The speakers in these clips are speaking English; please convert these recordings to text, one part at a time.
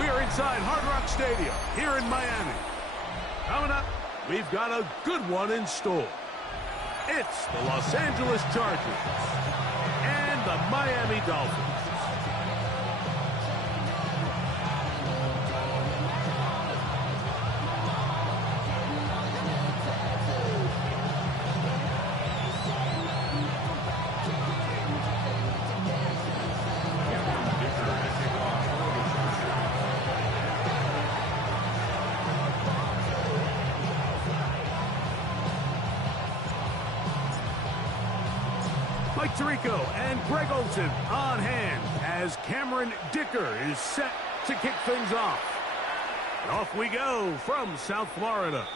We are inside Hard Rock Stadium here in Miami. Coming up, we've got a good one in store. It's the Los Angeles Chargers and the Miami Dolphins. Mike Tirico and Greg Olsen on hand as Cameron Dicker is set to kick things off. And off we go from South Florida.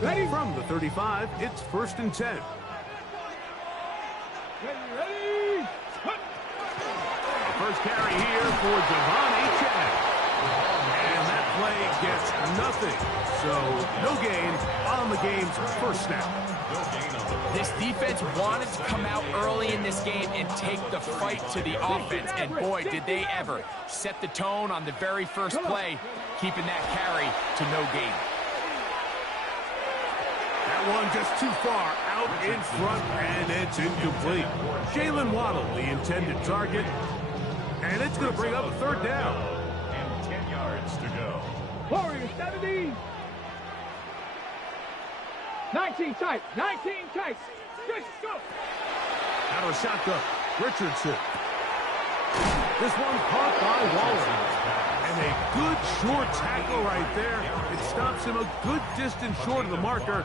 Ready? From the 35, it's 1st and 10. Ready? The first carry here for Devon Achane. And that play gets nothing. So no gain on the game's first snap. This defense wanted to come out early in this game and take the fight to the offense. And boy, did they ever set the tone on the very first play, keeping that carry to no gain. That one just too far out in front, and it's incomplete. Jalen Waddle, the intended target, and it's going to bring up a 3rd down. And 10 yards to go. Warriors 70. 19 tight. 19 tight. Let's go. Out of the shotgun, Richardson. This one caught by Waller. And a good short tackle right there. It stops him a good distance short of the marker.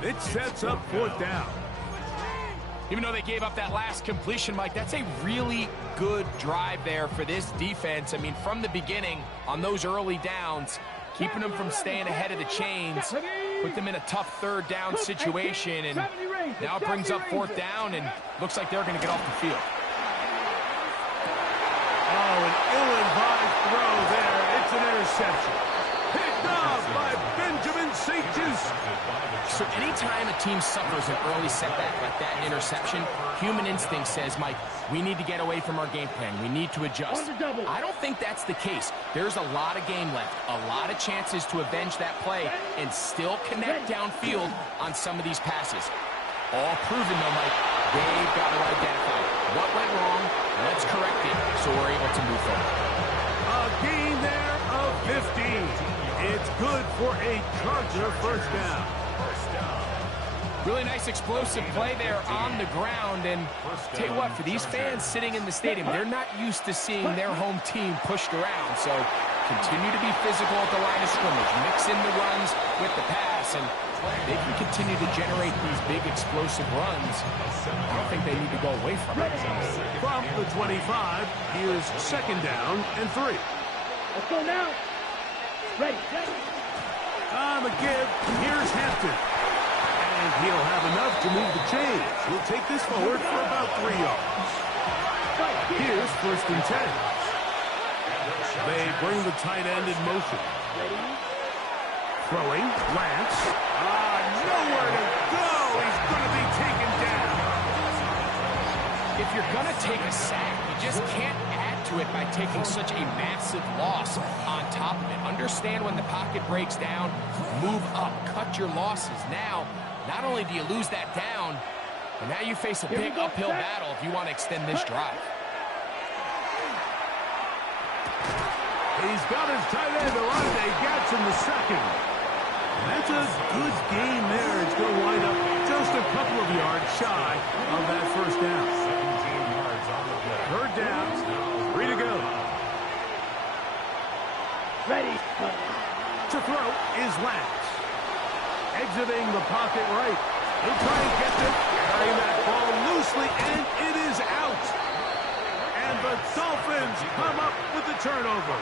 It sets up 4th down. Even though they gave up that last completion, Mike, that's a really good drive there for this defense. I mean, from the beginning, on those early downs, keeping them from staying ahead of the chains, put them in a tough 3rd down situation, and now it brings up 4th down, and looks like they're going to get off the field. Oh, an ill-advised throw there. It's an interception. Picked off by Benjamin St-Juste. So anytime a team suffers an early setback like that interception, human instinct says, Mike, we need to get away from our game plan. We need to adjust. I don't think that's the case. There's a lot of game left, a lot of chances to avenge that play and still connect downfield on some of these passes. All proven, though, Mike, they've got to identify what went wrong, let's correct it so we're able to move forward. A gain there of 15. It's good for a Charger 1st down. Really nice explosive play there on the ground, and tell you what, for these fans sitting in the stadium, they're not used to seeing their home team pushed around, so continue to be physical at the line of scrimmage, mix in the runs with the pass, and they can continue to generate these big explosive runs. I don't think they need to go away from it. From the 25, here's 2nd down and 3. Let's go now. Ready. On the give, here's Hampton. And he'll have enough to move the chains. He'll take this forward for about 3 yards. Here's 1st and 10. They bring the tight end in motion. Throwing, Lance. Nowhere to go. He's going to be taken down. If you're going to take a sack, you just can't add to it by taking such a massive loss on top of it. Understand when the pocket breaks down, move up, cut your losses. Now, not only do you lose that down, but now you face a big uphill battle if you want to extend this drive. He's got his tight end, Alonde Gadsden II. And that's a good game there. It's going to wind up just a couple of yards shy of that 1st down. 17 yards on the play. 3rd down, 3 to go. Ready. To throw is Lance. Exiting the pocket right. He'll try and get it. Carrying that ball loosely, and it is out. And the Dolphins come up with the turnover.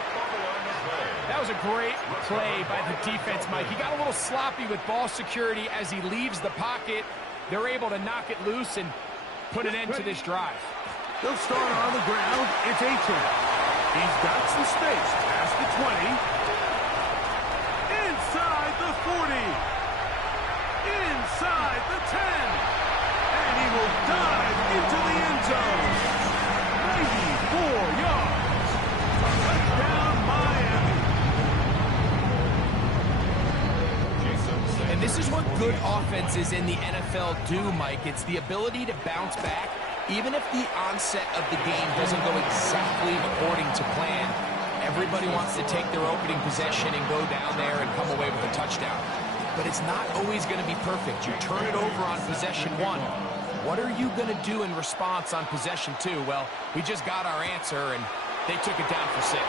That was a great play by the defense, Mike. He got a little sloppy with ball security as he leaves the pocket. they're able to knock it loose and put an end to this drive. They'll start on the ground. It's Achane. He's got some space past the 20. Inside the 40. Inside the 10. And he will dive into the end zone. 94 yards. Touchdown, Miami. And this is what good offenses in the NFL do, Mike. It's the ability to bounce back. Even if the onset of the game doesn't go exactly according to plan, everybody wants to take their opening possession and go down there and come away with a touchdown. But it's not always going to be perfect. You turn it over on possession 1. What are you going to do in response on possession 2? Well, we just got our answer, and they took it down for 6.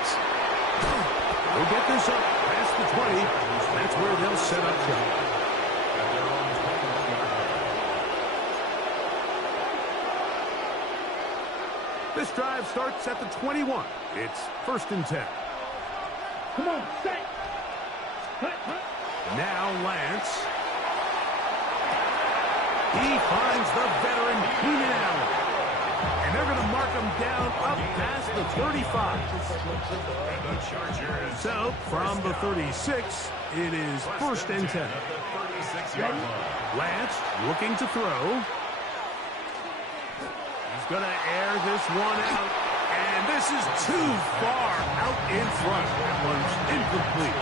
We'll get this up past the 20. That's where they'll set up shop. This drive starts at the 21. It's 1st and 10. Come on, set. Now Lance. He finds the veteran Keenan Allen. And they're going to mark him down up past the 35. So, from the 36, it is 1st and 10. Lance looking to throw. He's going to air this one out. And this is too far out in front. That one's incomplete.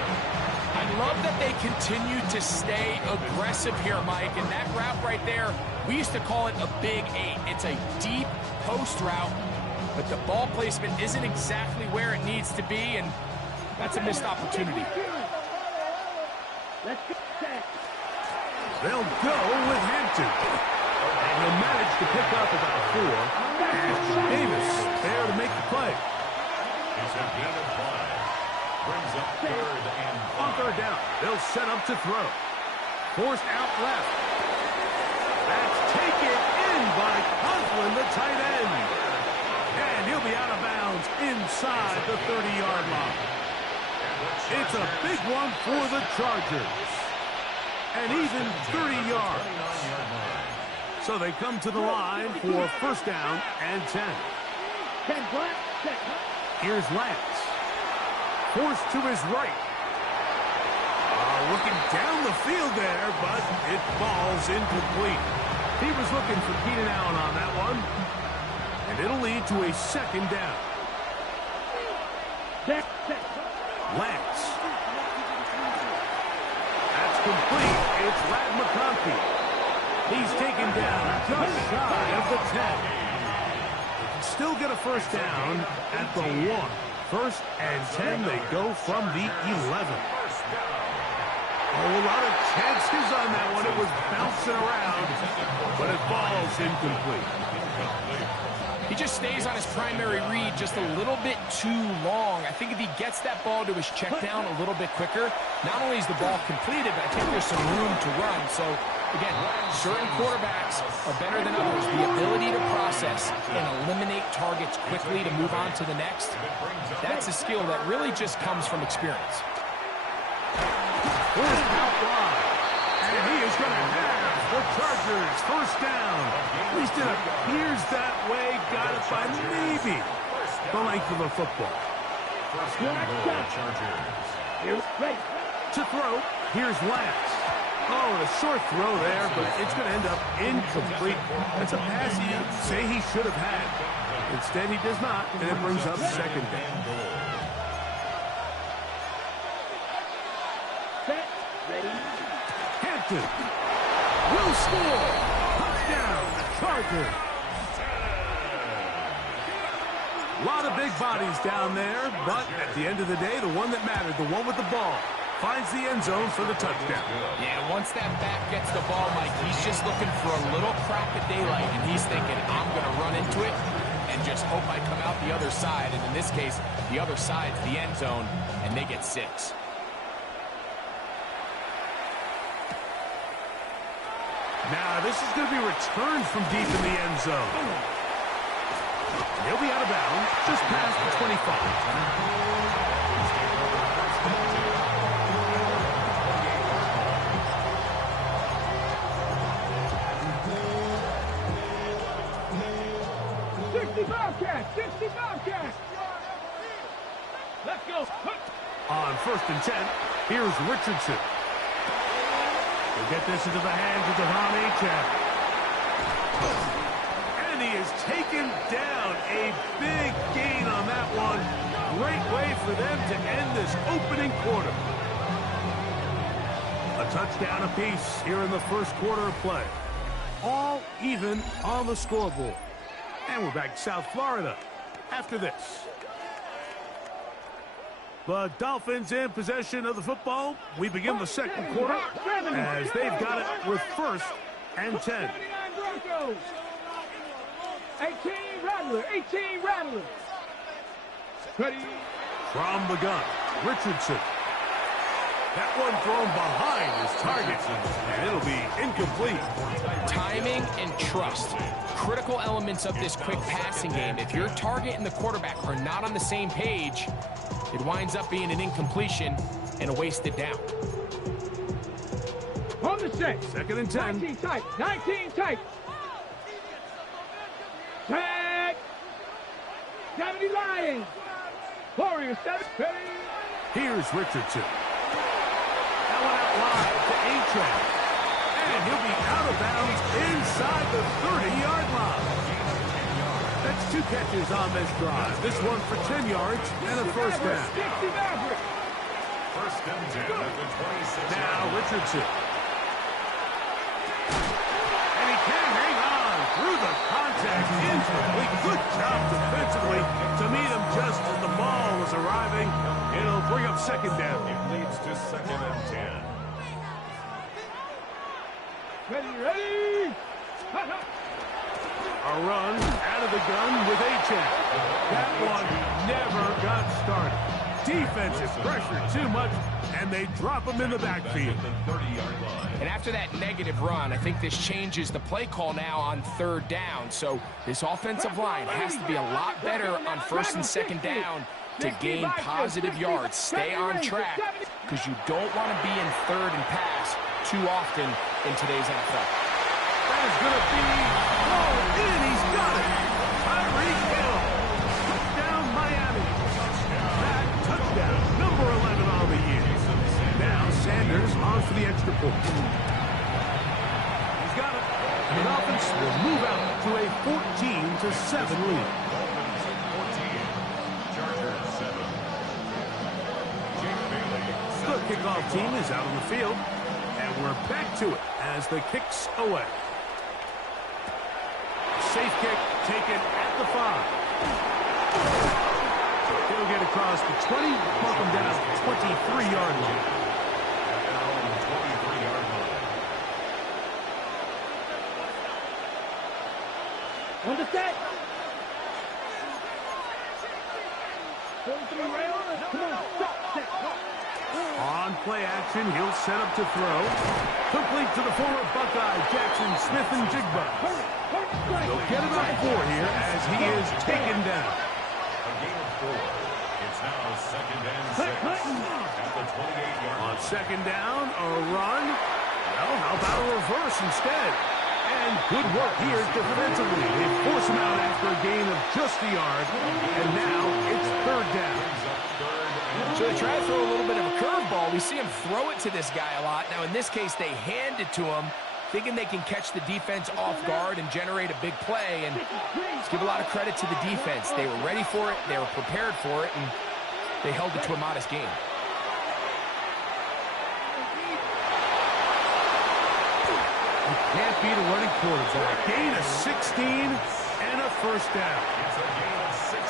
I love that they continue to stay aggressive here, Mike. And that route right there, we used to call it a big 8. It's a deep post route, but the ball placement isn't exactly where it needs to be, and that's a missed opportunity. They'll go with Hampton. And he'll manage to pick up about 4. And Davis there to make the play. On 3rd down, they'll set up to throw. Forced out left. That's taken in by Conklin, the tight end. And he'll be out of bounds inside the 30-yard line. It's a big one for the Chargers. And even 30 yards. So they come to the line for 1st down and 10. Here's Lance. Forced to his right. Looking down the field there, but it falls incomplete. He was looking for Keenan Allen on that one. And it'll lead to a 2nd down. Lance. That's complete. It's Ladd McConkey. He's taken down just shy of the 10. They can still get a 1st down at the 1. 1st and 10, they go from the 11. A lot of chances on that one. It was bouncing around, but it falls incomplete. He just stays on his primary read just a little bit too long. I think if he gets that ball to his check down a little bit quicker, not only is the ball completed, but I think there's some room to run. So, again, certain quarterbacks are better than others. The ability to process and eliminate targets quickly to move on to the next, that's a skill that really just comes from experience. Forced out wide. And he is going to have the Chargers 1st down. At least it appears that way. Got it by maybe the length of a football. To throw, here's Lance. Oh, a short throw there, but it's going to end up incomplete. That's a pass he'd say he should have had. Instead, he does not, and it brings up 2nd down. Hampton will score. Touchdown, Chargers. A lot of big bodies down there, but at the end of the day, the one that mattered, the one with the ball, finds the end zone for the touchdown. Yeah, once that back gets the ball, Mike, he's just looking for a little crack of daylight, and he's thinking, I'm going to run into it and just hope I come out the other side. And in this case, the other side's the end zone, and they get 6. Now, this is going to be returned from deep in the end zone. He'll be out of bounds just past the 25. 60 Bobcats. 60 Bobcats. Let's go. On 1st and 10, here's Richardson. He'll get this into the hands of Devon Achane. And he is taken down. A big gain on that one. Great way for them to end this opening quarter. A touchdown apiece here in the first quarter of play. All even on the scoreboard. And we're back to South Florida after this. The Dolphins in possession of the football. We begin the second quarter as they've got it with 1st and 10. 18 Rattler. 18 Rattler. Ready. From the gun, Richardson. That one thrown behind his target, and it'll be incomplete. Timing and trust. Critical elements of this quick passing game. If your target and the quarterback are not on the same page, it winds up being an incompletion and a wasted down. On the set. 2nd and 10. 19 tight. 19 tight. Tag. 70 Lions. Warriors 7. Ready. Here's Richardson. That one out wide to Achane. And he'll be out of bounds inside the 30-yard line. That's 2 catches on this drive. This one for 10 yards and a first down. 1st and 10 at the 26. Now Richardson. And he can hang on through the contact. Incomplete. Good job defensively to meet him just as the ball was arriving. It'll bring up 2nd down. It leads to 2nd and 10. Ready. A run out of the gun with Achane. That one never got started. Defensive pressure too much, and they drop him in the backfield. The 30-yard line. And after that negative run, I think this changes the play call now on 3rd down. So this offensive line has to be a lot better on 1st and 2nd down to gain positive yards. Stay on track because you don't want to be in 3rd and pass too often in today's NFL. That is going to be thrown in. He's got it. Tyreek Hill. Touchdown, Miami. That touchdown, number 11 on the year. Now Sanders on for the extra point. He's got it. And the Dolphins will move out to a 14-7 lead. The kickoff team is out on the field. And we're back to it as the kick's away. Safe kick taken at the 5. He'll get across the 20, bump him down to the 23-yard line. On the set. 43 rail. Come on. Stop. Set. On play action, he'll set up to throw. Complete to the former Buckeye, Jackson Smith-Njigba. They'll get about 4 here as he is taken down. A gain of 4. It's now 2nd and 6 at the 28-yard line. On 2nd down, a run. Well, how about a reverse instead? And good work here defensively. They force him out after a gain of just a yard. And now it's 3rd down. So they try to throw a little bit of a curveball. We see him throw it to this guy a lot. Now, in this case, they hand it to him, thinking they can catch the defense off guard and generate a big play. And let's give a lot of credit to the defense. They were ready for it, they were prepared for it, and they held it to a modest gain. You can't beat a running quarterback. Gain of 16 and a first down.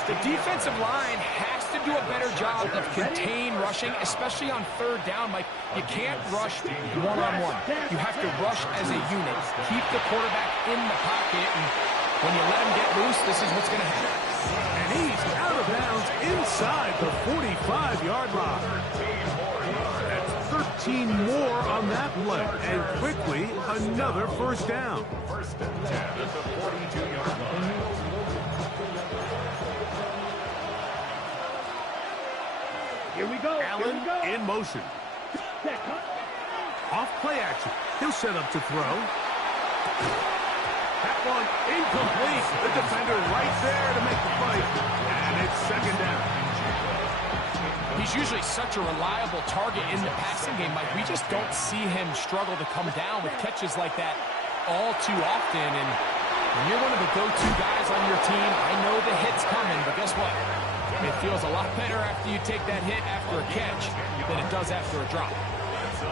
The defensive line has to do a better job of contain rushing, especially on 3rd down. Mike, you can't rush one-on-one. You have to rush as a unit. Keep the quarterback in the pocket, and when you let him get loose, this is what's going to happen. And he's out of bounds inside the 45-yard line. That's 13 more on that play. And quickly, another first down. 1st and 10 at the 42-yard line. Here we go. Allen in motion. Off play action. He'll set up to throw. That one incomplete. The defender right there to make the fight. And it's second down. He's usually such a reliable target in the passing game, Mike. We just don't see him struggle to come down with catches like that all too often. And when you're one of the go-to guys on your team, I know the hit's coming, but guess what? It feels a lot better after you take that hit after a catch than it does after a drop.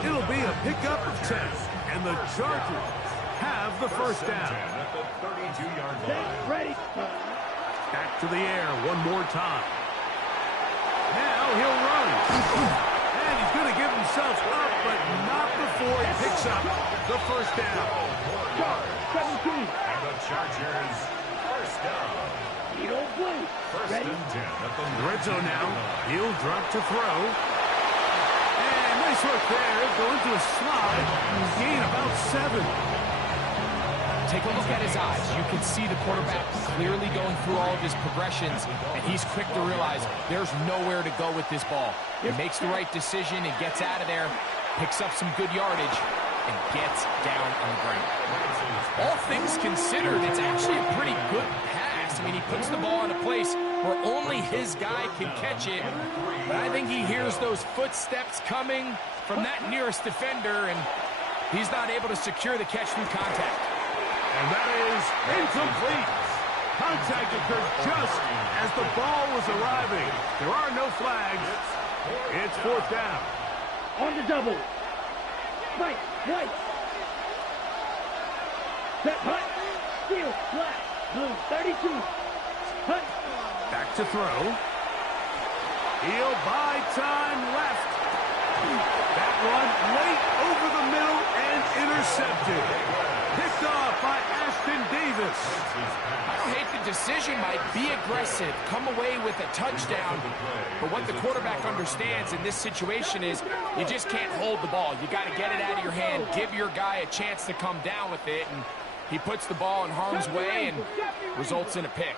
It'll be a pickup of 10, and the Chargers have the first down. At the 32-yard line. Ready. Back to the air one more time. Now he'll run. And he's going to give himself up, but not before he picks up the first down. 17. And the Chargers first down. You don't play. First Ready. and 10 at the Red zone now. He'll drop to throw. And nice work there. Going to a slide. Gain about 7. Take a look at his eyes. You can see the quarterback clearly going through all of his progressions, and he's quick to realize there's nowhere to go with this ball. He makes the right decision and gets out of there, picks up some good yardage, and gets down on the ground. All things considered, it's actually a pretty good pass. I mean, he puts the ball in a place where only his guy can catch it, but I think he hears those footsteps coming from that nearest defender, and he's not able to secure the catch through contact. And that is incomplete. Contact occurred just as the ball was arriving. There are no flags. It's fourth down. On the double. Right. Set hunt. Steal. Flat. Blue 32. Hunt. Back to throw. He'll buy time left. That one late over the middle and intercepted. Picked off by Ashtyn Davis. I don't hate the decision, Mike. Be aggressive. Come away with a touchdown. But what the quarterback understands in this situation is you just can't hold the ball. You got to get it out of your hand. Give your guy a chance to come down with it. And he puts the ball in harm's way and results in a pick.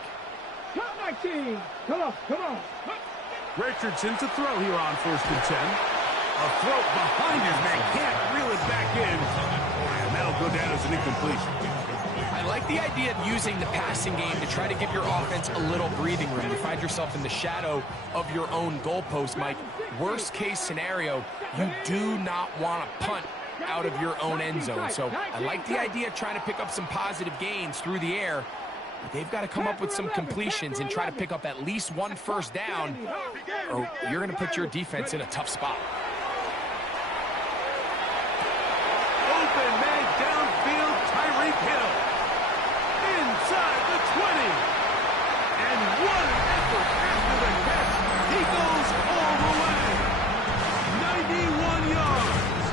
Top 19. Come on. Richardson to throw here on first and 10. A throw behind his man. Can't reel it back in. And that'll go down as an incompletion. I like the idea of using the passing game to try to give your offense a little breathing room. You find yourself in the shadow of your own goalpost, Mike. Worst case scenario, you do not want to punt out of your own end zone. So I like the idea of trying to pick up some positive gains through the air. But they've got to come up with some completions and try to pick up at least one first down, or you're going to put your defense in a tough spot. Open man downfield, Tyreek Hill. Inside the 20. And what an effort after the catch. He goes all the way. 91 yards.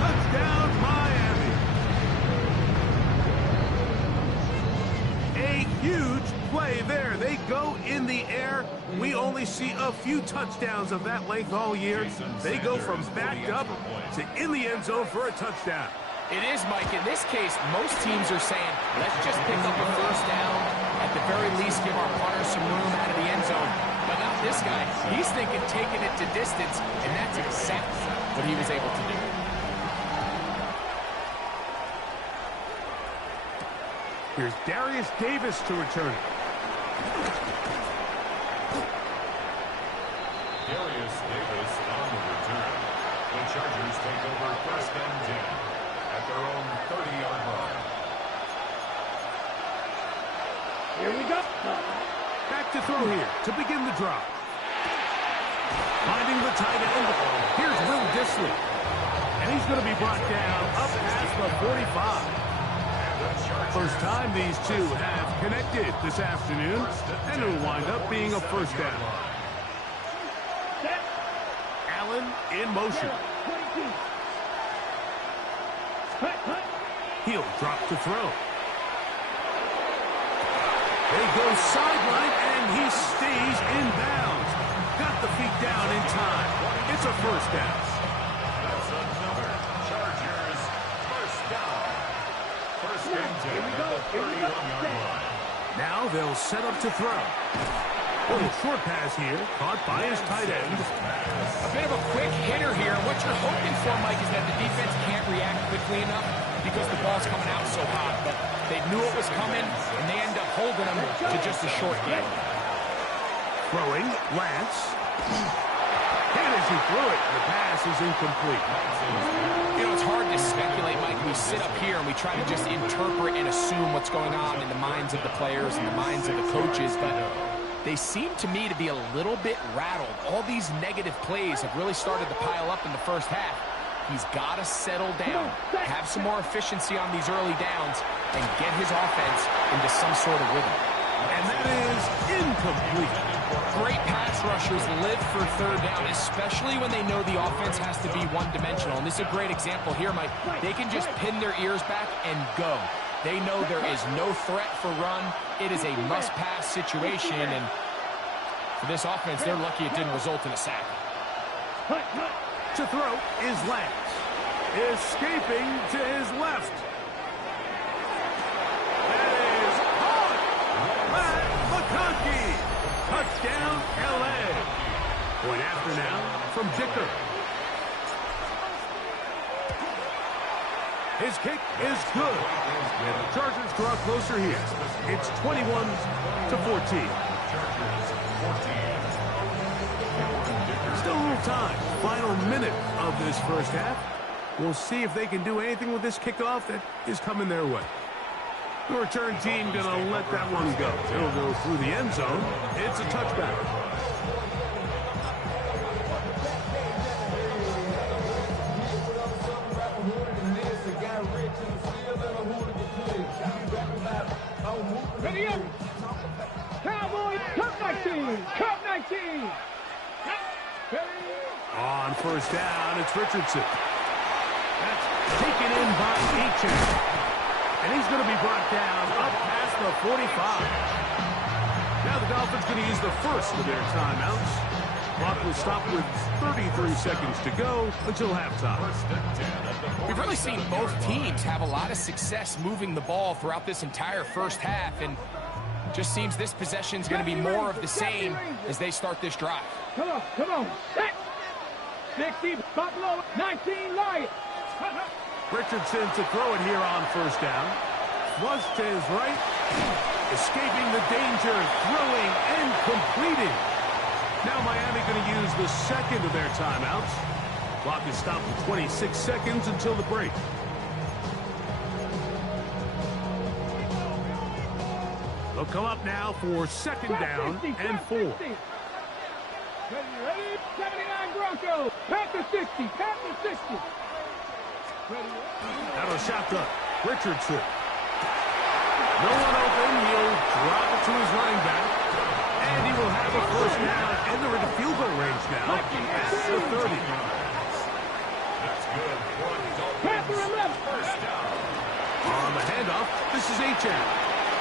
Touchdown, Miami. A huge play there. They go in the air. We only see a few touchdowns of that length all year. They go from backed up to in the end zone for a touchdown. It is, Mike. In this case, most teams are saying, let's just pick up a first down. At the very least, give our punters some room out of the end zone. But not this guy. He's thinking taking it to distance, and that's exactly what he was able to do. Here's Darius Davis to return. Darius Davis on the return. The Chargers take over first and 10 at their own 30-yard line. Here we go. Back to throw here to begin the drop. Finding the tight end. Here's Will Dissly. And he's going to be brought down up past the 45. First time these two have connected this afternoon, and it'll wind up being a first down. Allen in motion. 22. Hunt. He'll drop to throw. They go sideline, and he stays in bounds. Got the feet down in time. It's a first down. That's another Chargers first down. First and 10 at the 31-yard line. Now they'll set up to throw. Little short pass here, caught by his tight end. A bit of a quick hitter here. What you're hoping for, Mike, is that the defense can't react quickly enough because the ball's coming out so hot, but they knew it was coming, and they end up holding them to just a short game. Throwing, Lance. And as he threw it, the pass is incomplete. You know, it's hard to speculate, Mike. We sit up here and we try to just interpret and assume what's going on in the minds of the players and the minds of the coaches, but they seem to me to be a little bit rattled. All these negative plays have really started to pile up in the first half. He's got to settle down, have some more efficiency on these early downs, and get his offense into some sort of rhythm. And that is incomplete. Great pass rushers live for third down, especially when they know the offense has to be one-dimensional. And this is a great example here, Mike. They can just pin their ears back and go. They know there is no threat for run. It is a must-pass situation, and for this offense, they're lucky it didn't result in a sack. To throw is Lance. Escaping to his left. That is caught. Matt McConkey. Touchdown, L.A. Point after now from Dicker. His kick is good. And the Chargers draw closer here. It's 21-14. Still a little time. Final minute of this first half. We'll see if they can do anything with this kickoff that is coming their way. The return team going to let that one go. It'll go through the end zone. It's a touchback. Ready up. Cowboys, Cup 19. Cup 19. On first down, it's Richardson. That's taken in by Eachen. And he's going to be brought down up past the 45. Now the Dolphins going to use the first of their timeouts. Clock will stop with 33 seconds to go until halftime. We've really seen both teams have a lot of success moving the ball throughout this entire first half, and just seems this possession is going to be more of the same as they start this drive. Come on. Set. 60, Buffalo, 19, Lions. Richardson to throw it here on first down. Flush to his right. Escaping the danger. Throwing and completing. Now Miami going to use the second of their timeouts. Clock is stopped at 26 seconds until the break. They'll come up now for second down and 4. Ready, 79 Broncos. Panther 60, Panther 60. Out of shotgun. Richardson. No one open. He'll drop it to his running back. And he will have a first down. And they're in the field goal range now at the 30. That's good. Panther 11. First down. On the handoff, this is Achane.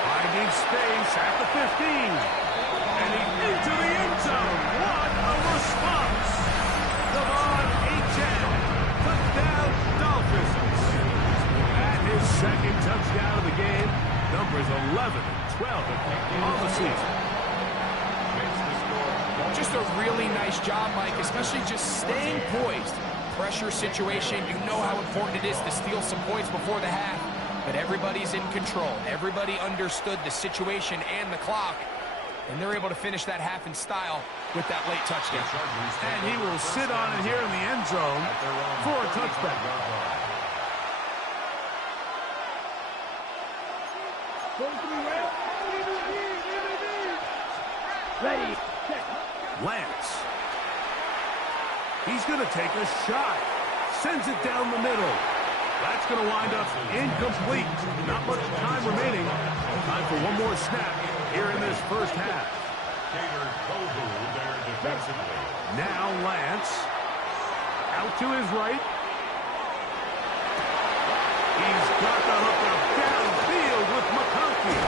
Finding space at the 15. And he's into the end zone. What a response. Devon Achane. Touchdown, Dolphins. And his second touchdown of the game. Numbers 11 and 12 on the season. Just a really nice job, Mike, especially just staying poised. Pressure situation, you know how important it is to steal some points before the half, but everybody's in control. Everybody understood the situation and the clock, and they're able to finish that half in style with that late touchdown. And he will sit on it here in the end zone for a touchback. Ready. Lance. He's going to take a shot. Sends it down the middle. That's going to wind up incomplete. Not much time remaining. Time for one more snap here in this first half. Now Lance. Out to his right. He's got the hookup downfield with McConkey.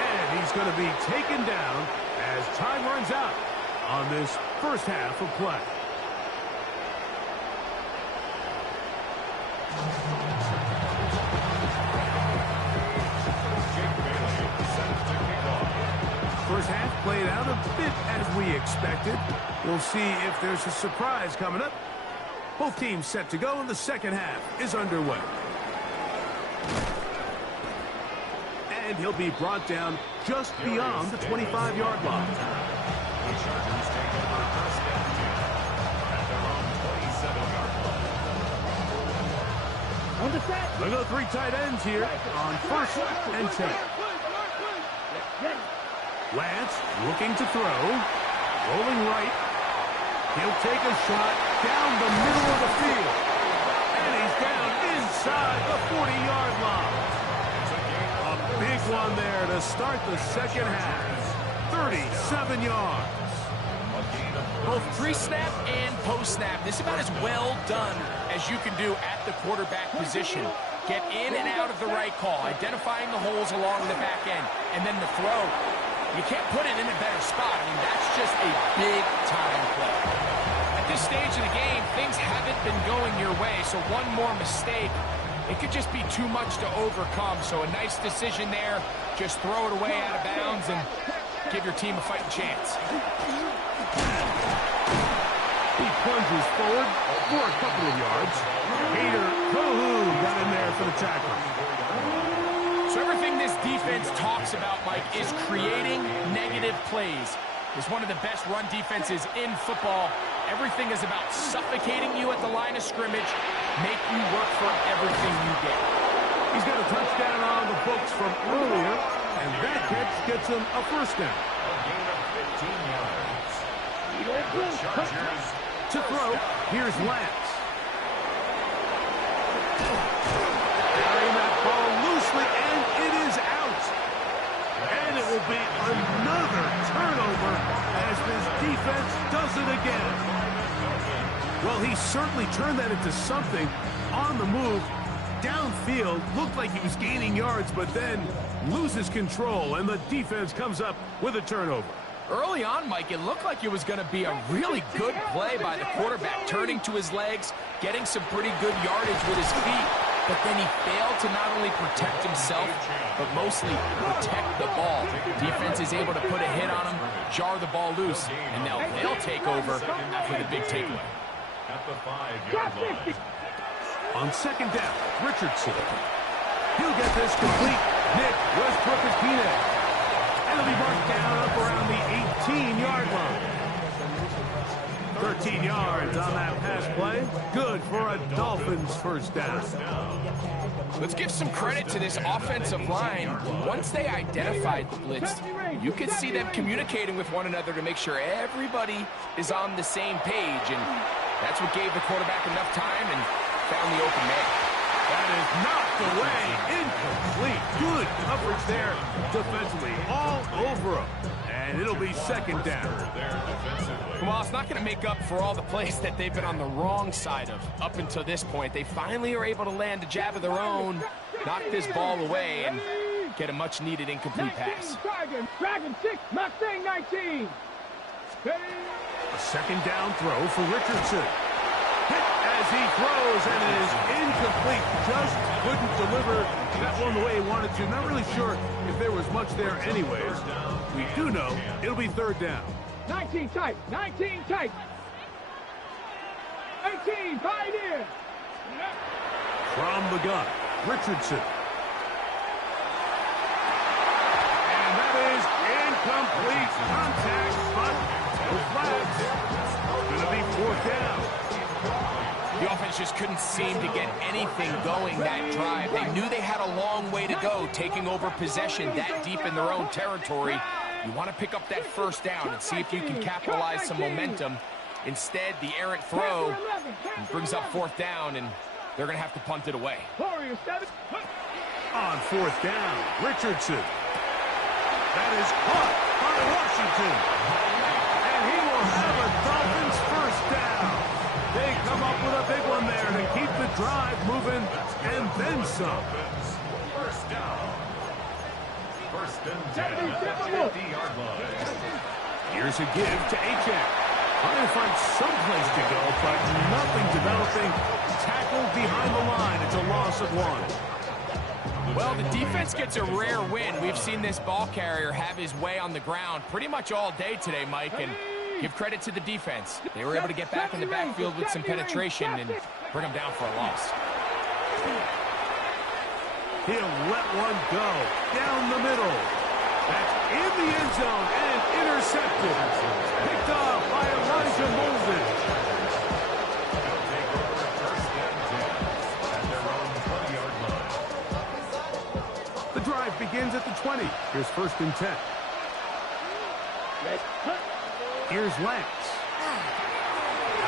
And he's going to be taken down as time runs out on this first half of play. First half played out a bit as we expected. We'll see if there's a surprise coming up. Both teams set to go, and the second half is underway. and he'll be brought down just beyond the 25-yard line. The Chargers take over first and 10 at their own 27-yard line. On the set. Look at the three tight ends here on first and 10. Lance looking to throw, rolling right. He'll take a shot down the middle of the field. And he's down inside the 40-yard line. A big one there to start the second half. 37 yards. Both pre-snap and post-snap, this is about as well done as you can do at the quarterback position. Get in and out of the right call, identifying the holes along the back end, and then the throw. You can't put it in a better spot. I mean, that's just a big-time play. At this stage of the game, things haven't been going your way, so one more mistake, it could just be too much to overcome. So a nice decision there. Just throw it away out of bounds and give your team a fighting chance. He plunges forward for a couple of yards. Hader Kohou got in there for the tackle. So everything this defense talks about, Mike, is creating negative plays. It's one of the best run defenses in football. Everything is about suffocating you at the line of scrimmage, make you work for everything you get. He's got a touchdown on the books from earlier, and that catch gets him a first down. A gain of 15 yards. The Chargers To throw, here's Lance. Carrying that ball loosely, and it is out. And it will be another turnover as this defense does it again. Well, he certainly turned that into something on the move. Downfield, looked like he was gaining yards, but then loses control, and the defense comes up with a turnover. Early on, Mike, it looked like it was going to be a really good play by the quarterback, turning to his legs, getting some pretty good yardage with his feet, but then he failed to not only protect himself, but mostly protect the ball. Defense is able to put a hit on him, jar the ball loose, and now they'll take over after the big takeaway. at the 5-yard line. On second down, Richardson. He'll get this complete. Nick Westbrook-Ikine. And he'll be marked down up around the 18-yard line. 13 yards on that pass play. Good for a Dolphins first down. Let's give some credit to this offensive line. Once they identified the blitz, you could see them communicating with one another to make sure everybody is on the same page. And that's what gave the quarterback enough time and found the open man. That is knocked away. Incomplete. Good coverage there defensively. All over him. And it'll be second down. Well, it's not going to make up for all the plays that they've been on the wrong side of up until this point. They finally are able to land a jab of their own, knock this ball away, and get a much-needed incomplete pass. Dragon 6, Mustang 19. A second down throw for Richardson. Hit as he throws, and it is incomplete. Just couldn't deliver that one the way he wanted to. Not really sure if there was much there anyways. We do know it'll be third down. 19 tight, 19 tight. 18, Pioneer. From the gun, Richardson. And that is incomplete. Contact, but no flags. Going to be fourth down. The offense just couldn't seem to get anything going that drive. They knew they had a long way to go, taking over possession that deep in their own territory. You want to pick up that first down and see if you can capitalize some momentum. Instead, the errant throw brings up fourth down, and they're going to have to punt it away. Warriors 7. On fourth down, Richardson. That is caught by Washington. And he will have a Dolphins first down. They come up with a big one there to keep the drive moving, and then some. First down. First and 10 at the 50-yard line. Here's a give to Achane. Trying to find some place to go, but nothing developing. Tackled behind the line. It's a loss of one. Well, the defense gets a rare win. We've seen this ball carrier have his way on the ground pretty much all day today, Mike, and give credit to the defense. They were able to get back in the backfield with some penetration and bring them down for a loss. He'll let one go down the middle. That's in the end zone and intercepted. Picked off by Elijah Molden. They'll take over first and 10 at their own 20-yard line. The drive begins at the 20. Here's first and 10. Here's Lance.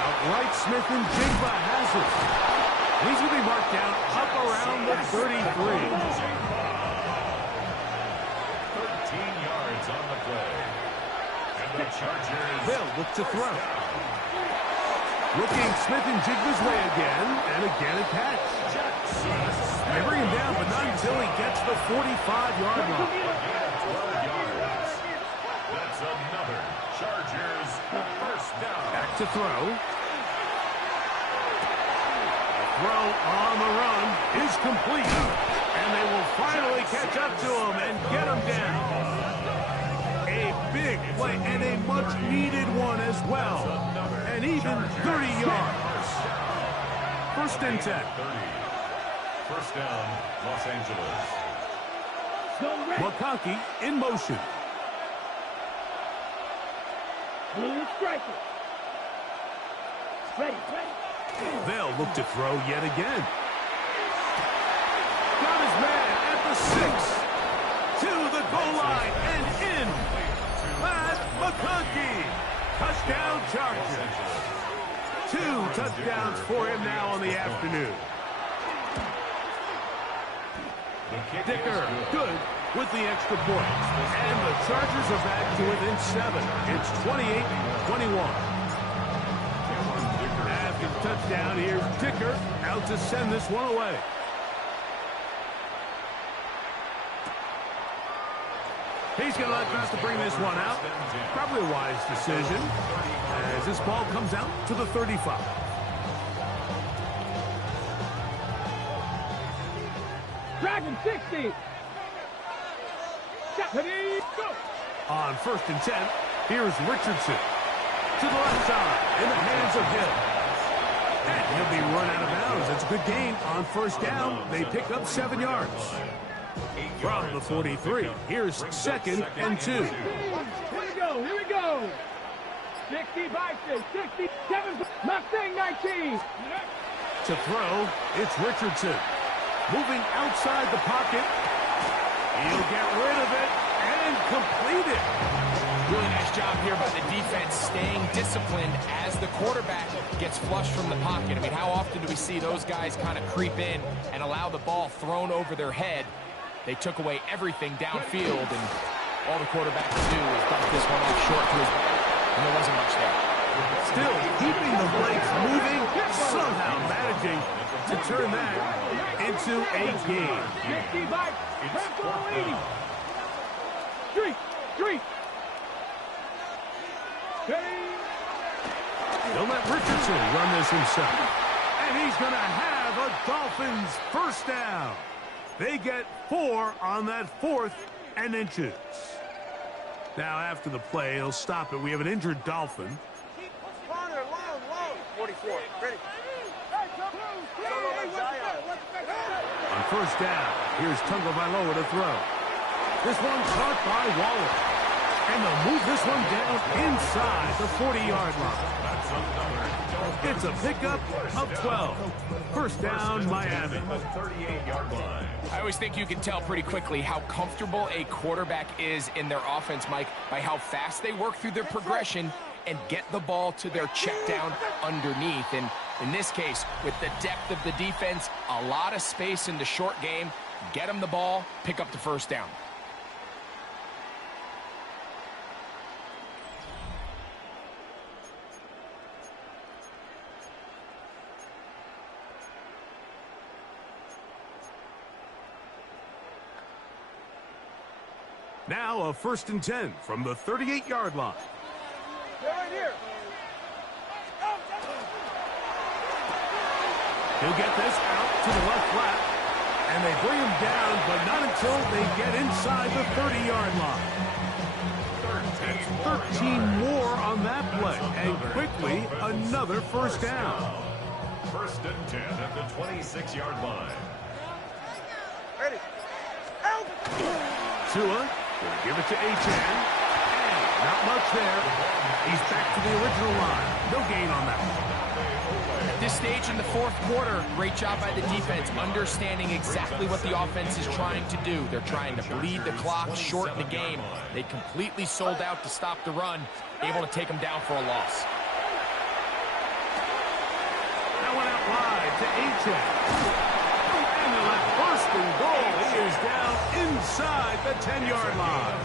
Outright Smith and Jigba has it. He's going to be marked down up around the 33. 13 yards on the play. And the Chargers. They'll look to throw. Looking Smith and Jigba's way again, and again a catch. They bring him down, but not until he gets the 45-yard line. Again, 12 yards. That's another Chargers first down. Back to throw. Throw on the run is complete. And they will finally catch up to him and get him down. A big play and a much-needed one as well. And even 30 yards. First and 10. 30. First down, Los Angeles. McConkey in motion. Blue striker. Ready. They'll look to throw yet again. Got his man at the 6. To the goal line and in. Matt McConkey. Touchdown Chargers. 2 touchdowns for him now on the afternoon. Dicker, good with the extra point. And the Chargers are back to within 7. It's 28-21. After the touchdown, here's Dicker out to send this one away. He's going to let Costa bring this one out. Probably a wise decision as this ball comes out to the 35. Dragon 60. Ready, go. On first and 10, here's Richardson. To the left side, in the hands of Hill. And he'll be run out of bounds. It's a good gain on first down. They pick up 7 yards. From the 43, here's second and 2. Here we go. 65, 67, Mustang 19. To throw, it's Richardson. Moving outside the pocket. He'll get rid of it and complete it. Really nice job here by the defense staying disciplined as the quarterback gets flushed from the pocket. I mean, how often do we see those guys kind of creep in and allow the ball thrown over their head? They took away everything downfield, and all the quarterback could do was dump this one off short to his back, and there wasn't much there. Still keeping the legs moving, somehow managing to turn that into a game. 65, Street. They'll let Richardson run this himself. And he's going to have a Dolphins first down. They get 4 on that 4th and inches. Now, after the play, he'll stop it. We have an injured Dolphin. 44. Ready. On first down, here's Tagovailoa to throw. This one caught by Waller. And they'll move this one down inside the 40-yard line. It's a pickup of 12. First down, Miami. 38-yard line. I always think you can tell pretty quickly how comfortable a quarterback is in their offense, Mike, by how fast they work through their progression and get the ball to their check down underneath. And in this case, with the depth of the defense, a lot of space in the short game, get them the ball, pick up the first down. Now a first and 10 from the 38-yard line. Right here. He'll get this out to the left flat, and they bring him down, but not until they get inside the 30-yard line. That's 13 more on that play, and quickly another first down. First and 10 at the 26-yard line. Ready. Out. Tua will give it to Achane. And not much there. He's back to the original line. No gain on that one. At this stage in the fourth quarter, great job by the defense, understanding exactly what the offense is trying to do. They're trying to bleed the clock, shorten the game. They completely sold out to stop the run, able to take them down for a loss. That one out wide to Achane. And the left first and goal. He is down inside the 10-yard line.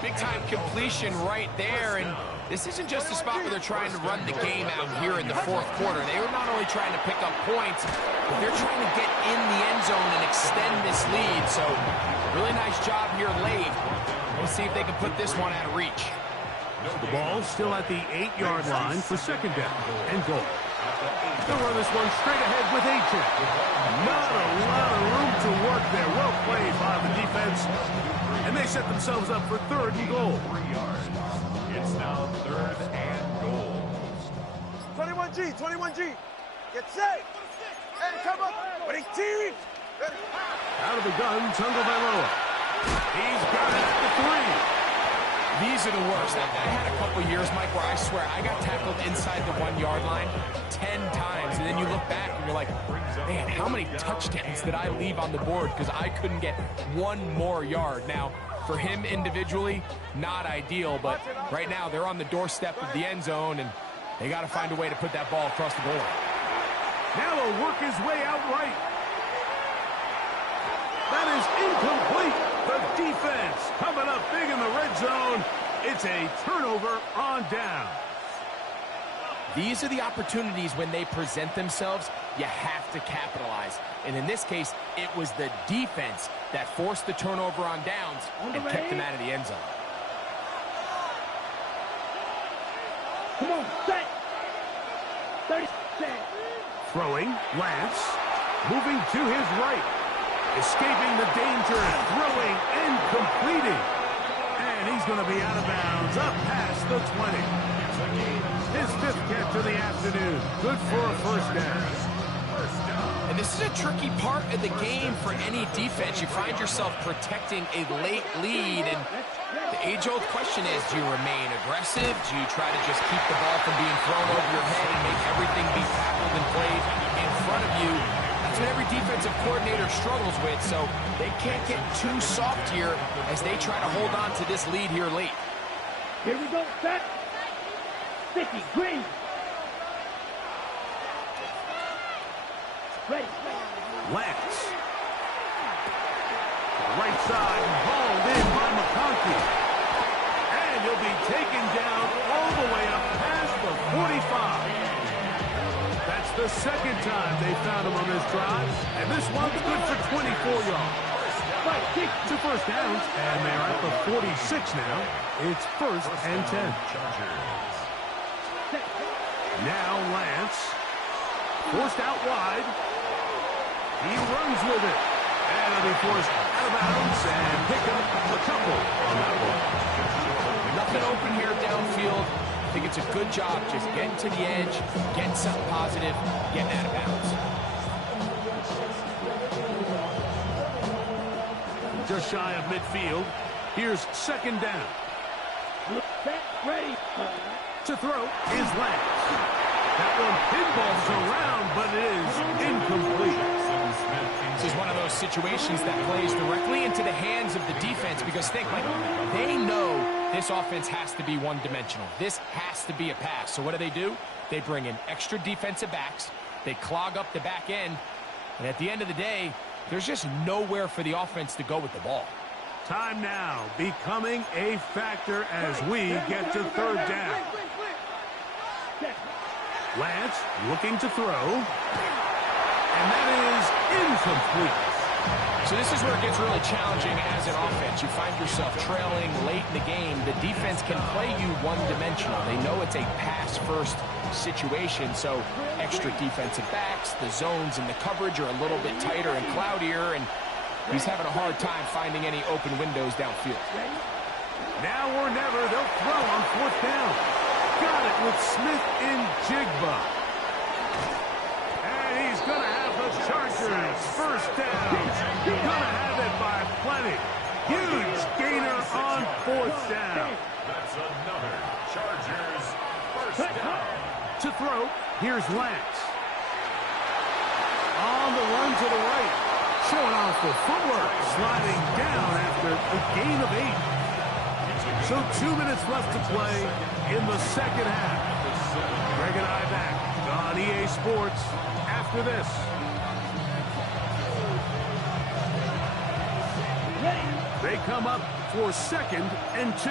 Big-time completion right there, and this isn't just a spot where they're trying to run the game out here in the fourth quarter. They were not only trying to pick up points, but they're trying to get in the end zone and extend this lead. So, really nice job here late. Let's see if they can put this one out of reach. The ball still at the 8-yard line for second down and goal. They'll run this one straight ahead with Achane. Not a lot of room to work there. Well played by the defense. And they set themselves up for third and goal. 3 yards. It's now third and goal. 21G, 21G. Get set. And come up. 18. Out of the gun, Tagovailoa. He's got it at the 3. These are the worst. I had a couple years, Mike, where I swear I got tackled inside the 1-yard line 10 times. And then you look back and you're like, man, how many touchdowns did I leave on the board because I couldn't get one more yard? Now, for him individually, not ideal, but right now they're on the doorstep of the end zone, and they got to find a way to put that ball across the goal line. Now he'll work his way out right. That is incomplete. The defense coming up big in the red zone. It's a turnover on down. These are the opportunities when they present themselves, you have to capitalize. And in this case, it was the defense that forced the turnover on downs and kept them out of the end zone. Come on, set. 30 seconds. Throwing, Lance. Moving to his right. Escaping the danger, throwing and completing. And he's going to be out of bounds, up past the 20. His 5th catch of the afternoon. Good for a first down. And this is a tricky part of the game for any defense. You find yourself protecting a late lead, and the age-old question is, do you remain aggressive? Do you try to just keep the ball from being thrown over your head and make everything be tackled and played in front of you? That's what every defensive coordinator struggles with, so they can't get too soft here as they try to hold on to this lead here late. Here we go, set. 50, green. Ready. Lance. Right side, hauled in by McConkey. And he'll be taken down all the way up past the 45. That's the second time they found him on this drive. And this one's good for 24 yards. Two first downs, and they're at the 46 now. It's 1st and 10. Now Lance. Forced out wide. He runs with it. And he'll be forced out of bounds and pick up a couple on that one. Nothing open here downfield. I think it's a good job just getting to the edge, getting something positive, getting out of bounds. Just shy of midfield. Here's second down. Set, ready. To throw is Lance. That one pinballs around, but it is incomplete. This is one of those situations that plays directly into the hands of the defense because think, like, they know this offense has to be one-dimensional. This has to be a pass. So what do? They bring in extra defensive backs. They clog up the back end. And at the end of the day, there's just nowhere for the offense to go with the ball. Time now becoming a factor as we get to third down. Lance looking to throw. And that is incomplete. So this is where it gets really challenging as an offense. You find yourself trailing late in the game. The defense can play you one-dimensional. They know it's a pass-first situation, so extra defensive backs, the zones and the coverage are a little bit tighter and cloudier, and he's having a hard time finding any open windows downfield. Now or never, they'll throw on 4th down. Got it with Smith in Jigba. And he's going to have the Chargers. First down. Gonna have it by plenty. Huge gainer on fourth down. That's another Chargers first down. To throw, here's Lance. On the run to the right. Showing off the footwork. Sliding down after a gain of 8. So 2 minutes left to play in the second half. Greg and I back on EA Sports after this. They come up for 2nd and 2.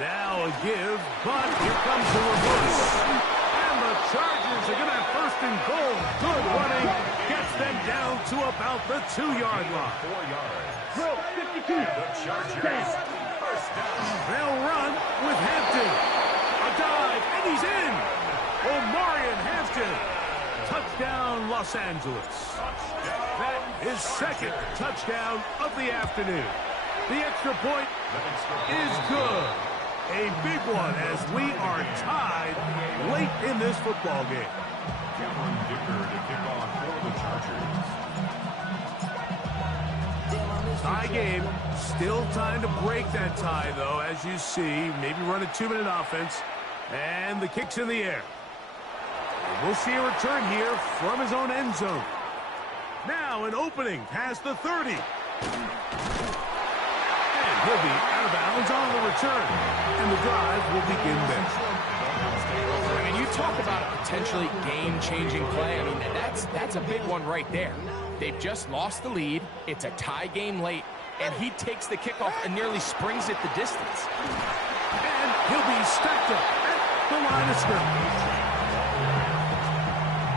Now a give, but here comes the reverse. And the Chargers are going to have 1st and goal. Good running. Gets them down to about the 2-yard line. 4 yards. Drill 52. The Chargers first down. They'll run with Hampton. A dive, and he's in. Omarion Hampton. Touchdown, Los Angeles. That is 2nd touchdown of the afternoon. The extra point is good. A big one as we are tied late in this football game. Cameron Dicker to kick off for the Chargers. Tie game. Still time to break that tie, though, as you see. Maybe run a 2-minute offense. And the kick's in the air. And we'll see a return here from his own end zone. Now an opening past the 30. And he'll be out of bounds on the return. And the drive will begin there. I mean, you talk about a potentially game-changing play. I mean, that's a big one right there. They've just lost the lead. It's a tie game late. And he takes the kickoff and nearly springs it the distance. And he'll be stacked up at the line of scrimmage.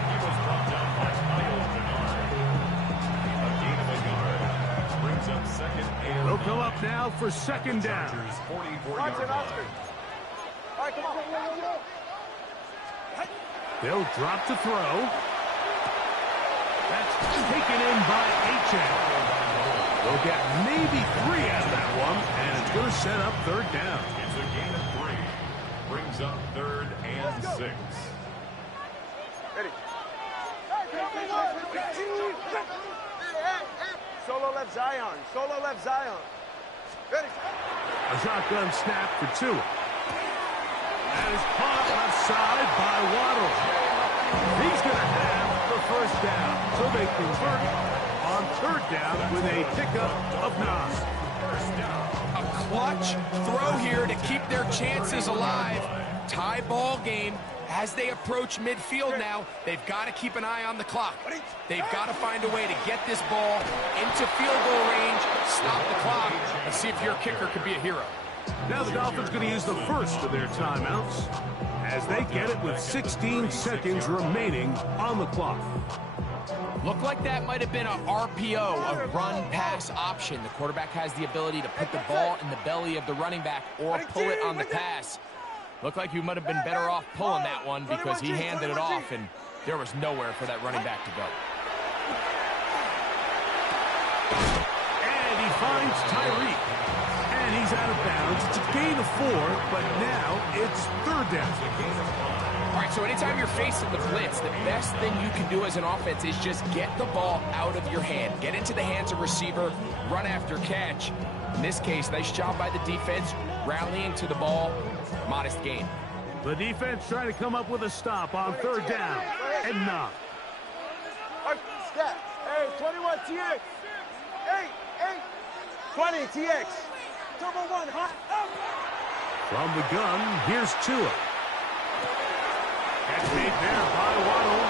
He was brought down by Kyle Bernard. A gain of a yard. Brings up 2nd and They'll come up now for 2nd down. Chargers 44-yard Watch it, Oscar. line. All right, come on. They'll drop to throw. That's taken in by Achane. They'll get maybe 3 out of that one, and it's going to set up 3rd down. It's a gain of 3. Brings up 3rd and 6. Ready. Solo left Zion. Solo left Zion. Ready. A shotgun snap for Tua. That is caught left side by Waddle. He's going to have the 1st down. So they convert on 3rd down with a pickup of 9. A clutch throw here to keep their chances alive. Tie ball game. As they approach midfield now, they've got to keep an eye on the clock. They've got to find a way to get this ball into field goal range, stop the clock, and see if your kicker could be a hero. Now the Dolphins going to use the first of their timeouts as they get it with 16 seconds remaining on the clock. Looked like that might have been a RPO, a run-pass option. The quarterback has the ability to put the ball in the belly of the running back or pull it on the pass. Looked like you might have been better off pulling that one because he handed it off and there was nowhere for that running back to go. And he finds Tyreek. And he's out of bounds. It's a gain of 4, but now it's 3rd down. All right, so anytime you're facing the blitz, the best thing you can do as an offense is just get the ball out of your hand. Get into the hands of receiver, run after catch. In this case, nice job by the defense, rallying to the ball. Modest gain. The defense trying to come up with a stop on 3rd down. And not. Step. Hey, 21 TX. 20 TX. Turbo 1, hot up. From the gun, here's Tua. Catch made there by Waddle.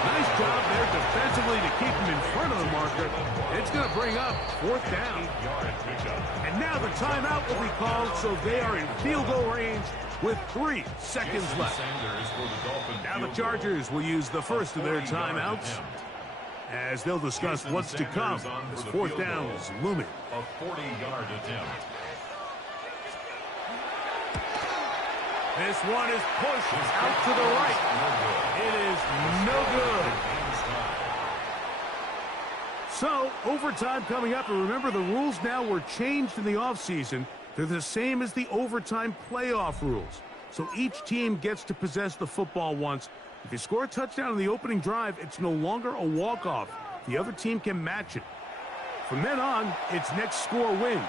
Nice job there defensively to keep him in front of the marker. It's going to bring up 4th down. And now the timeout will be called, so they are in field goal range with 3 seconds left. Now the Chargers will use the first of their timeouts as they'll discuss what's to come as 4th down is looming. A 40-yard attempt. This one is pushed out to the right. It is no good. So, overtime coming up. And remember, the rules now were changed in the offseason. They're the same as the overtime playoff rules. so each team gets to possess the football once. If you score a touchdown in the opening drive, it's no longer a walk-off. The other team can match it. From then on, it's next score wins.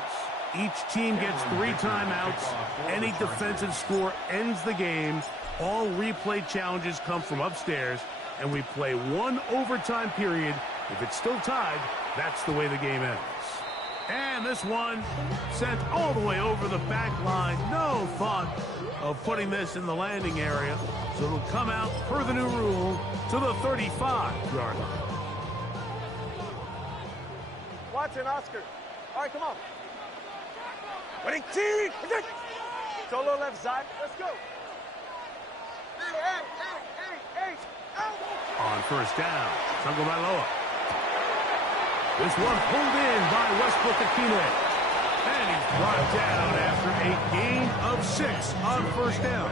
Each team gets 3 timeouts. Any defensive score ends the game. All replay challenges come from upstairs, and we play 1 overtime period. If it's still tied, that's the way the game ends. And this one sent all the way over the back line. No thought of putting this in the landing area. So it'll come out, per the new rule, to the 35-yard line. Watson, Oscar. All right, come on. Running team. Solo left side. Let's go. Hey. On first down, Tagovailoa. This one pulled in by Westbrook-Ikhine. And he's brought down after a gain of 6 on first down.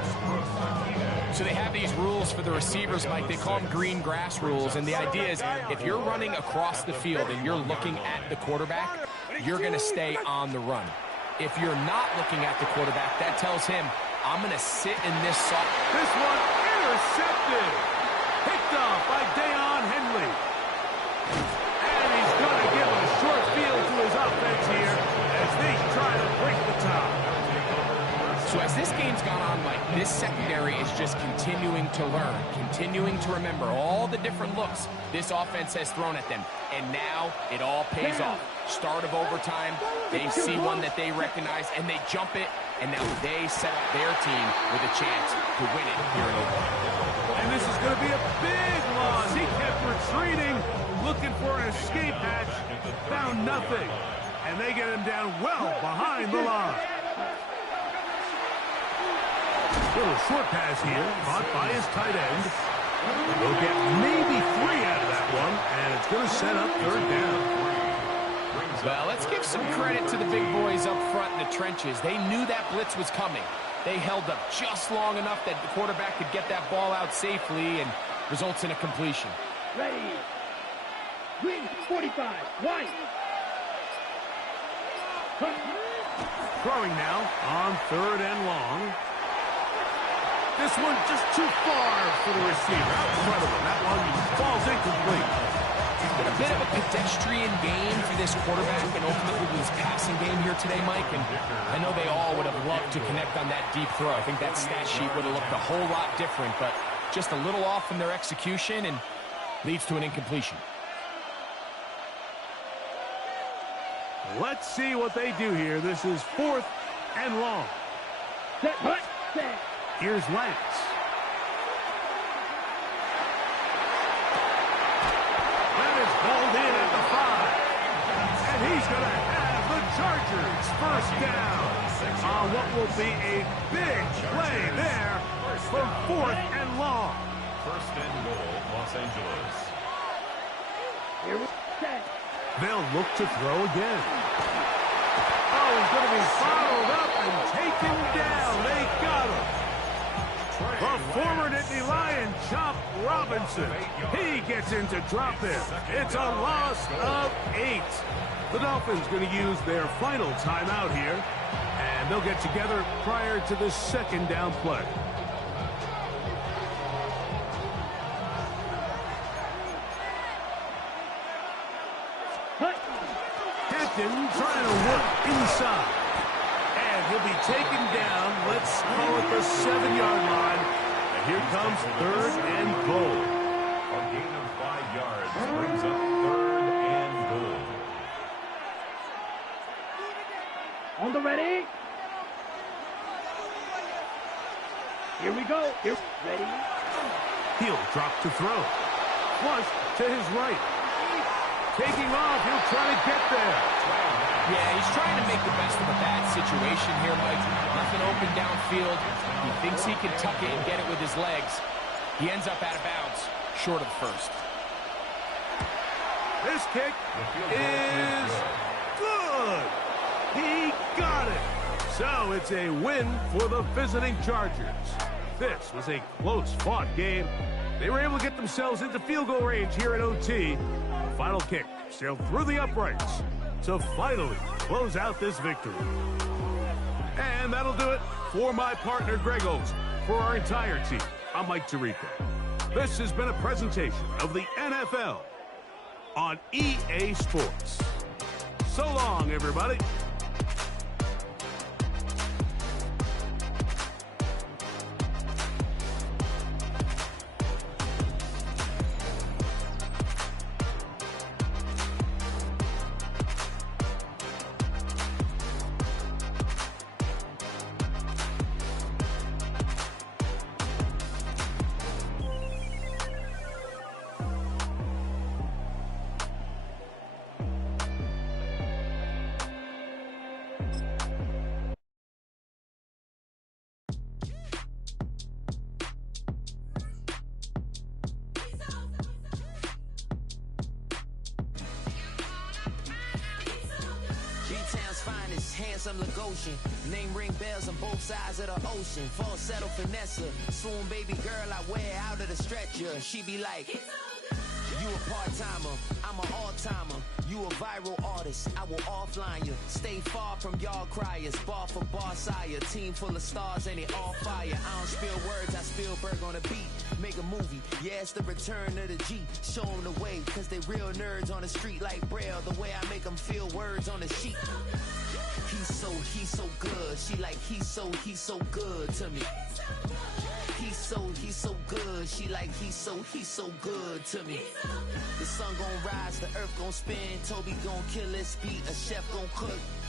So they have these rules for the receivers, Mike. They call them green grass rules. And the idea is if you're running across the field and you're looking at the quarterback, you're going to stay on the run. If you're not looking at the quarterback, that tells him, I'm going to sit in this soft. This one intercepted. Picked off by Deion Henley. And he's going to give a short field to his offense here as they try to break the top. So as this game's gone on, Mike, this secondary is just continuing to learn, continuing to remember all the different looks this offense has thrown at them. And now it all pays off. Start of overtime, they see one that they recognize, and they jump it, and now they set up their team with a chance to win it here in Oakland. And this is going to be a big loss. He kept retreating, looking for an escape hatch, found nothing. And they get him down well behind the line. Little short pass here, caught by his tight end. They'll get maybe 3 out of that one, and it's going to set up third down. Well, let's give some credit to the big boys up front in the trenches. They knew that blitz was coming. They held up just long enough that the quarterback could get that ball out safely and results in a completion. Ready. Green 45. White. Throwing now on third and long. This one just too far for the receiver. Out in front of him. That one falls incomplete. It's been a bit of a pedestrian game for this quarterback and ultimately this passing game here today, Mike. And I know they all would have loved to connect on that deep throw. I think that stat sheet would have looked a whole lot different, but just a little off in their execution and leads to an incompletion. Let's see what they do here. This is 4th and long. Set. Here's Lance. That is pulled in at the 5. And he's going to have the Chargers first down on what will be a big play there from 4th and long. First and goal, Los Angeles. Here we go. They'll look to throw again. Oh, he's going to be followed up and taken down. They got him. The former Nittany Lion, Chop Robinson. He gets into drop in. It's a loss of 8. The Dolphins going to use their final timeout here, and they'll get together prior to the second down play. Hampton trying to work inside. And he'll be taken down, let's call it the 7-yard line. And here comes third and goal. A gain of 5 yards brings up third and goal. On the ready. Here we go. Ready. He'll drop to throw. Flush to his right. Taking off, he'll try to get there. Yeah, he's trying to make the best of a bad situation here, Mike. Nothing open downfield. He thinks he can tuck it and get it with his legs. He ends up out of bounds, short of the first. This kick is good. He got it. So it's a win for the visiting Chargers. This was a close-fought game. They were able to get themselves into field goal range here at OT. The final kick sailed through the uprights to finally close out this victory. And And that'll do it for my partner, Greg Olson. For our entire team, I'm Mike Tirico. This has been a presentation of the NFL on EA Sports. So long, everybody. G-Town's finest, handsome Lagosian. Name ring bells on both sides of the ocean. Falsetto finesse, swoon baby girl I wear out of the stretcher. She be like, you a part-timer, I'm an all-timer. You a viral artist, I will offline you. Stay far from y'all criers, bar for bar sire. Team full of stars and it all fire. I don't spill words, I Spielberg on a beat. Make a movie, yeah, it's the return of the G. Show them the way, cause they real nerds on the street like Braille. The way I make them feel words on the sheet. He's so good. She like, he's so good to me. He's so good. She like, he's so good to me. The sun gon' rise, the earth gon' spin. Toby gon' kill this beat, a chef gon' cook.